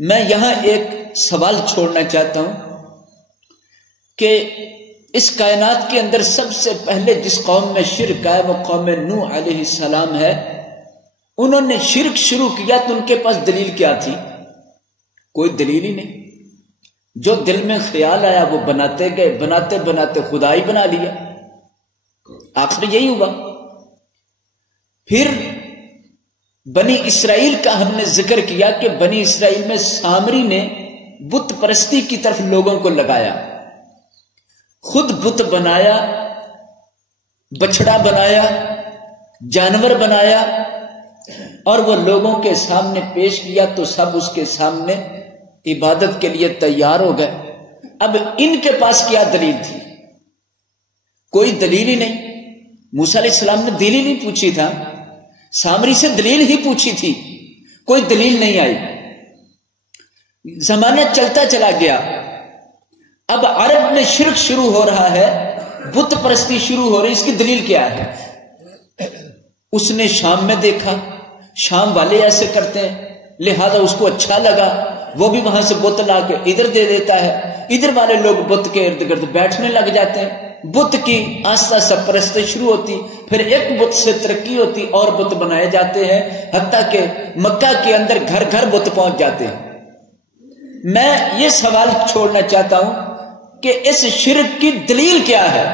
میں یہاں ایک سوال چھوڑنا چاہتا ہوں کہ اس کائنات کے اندر سب سے پہلے جس قوم میں شرک آیا وہ قوم نوح علیہ السلام ہے. انہوں نے شرک شروع کیا تو ان کے پاس دلیل کیا تھی؟ کوئی دلیل ہی نہیں. جو دل میں خیال آیا وہ بناتے گئے، بناتے بناتے خدا ہی بنا لیا. آخر یہی ہوا. پھر بنی اسرائیل کا ہم نے ذکر کیا کہ بنی اسرائیل میں سامری نے بت پرستی کی طرف لوگوں کو لگایا، خود بت بنایا، بچڑا بنایا، جانور بنایا اور وہ لوگوں کے سامنے پیش کیا تو سب اس کے سامنے عبادت کے لیے تیار ہو گئے. اب ان کے پاس کیا دلیل تھی؟ کوئی دلیل ہی نہیں. موسیٰ علیہ السلام نے دلیل نہیں پوچھی تھا، سامری سے دلیل ہی پوچھی تھی، کوئی دلیل نہیں آئی. زمانہ چلتا چلا گیا. اب عرب میں شرک شروع ہو رہا ہے، بت پرستی شروع ہو رہی. اس کی دلیل کیا ہے؟ اس نے شام میں دیکھا شام والے ایسے کرتے ہیں، لہذا اس کو اچھا لگا، وہ بھی وہاں سے بت لا کے ادھر دے دیتا ہے. ادھر والے لوگ بت کے ارد گرد بیٹھنے لگ جاتے ہیں. بت کی آستہ آستہ پرستی شروع ہوتی، پھر ایک بت سے ترقی ہوتی اور بت بنائے جاتے ہیں، حتیٰ کہ مکہ کے اندر گھر گھر بت پہنچ جاتے ہیں. میں یہ سوال چھوڑنا چاہتا ہوں کہ اس شرک کی دلیل کیا ہے؟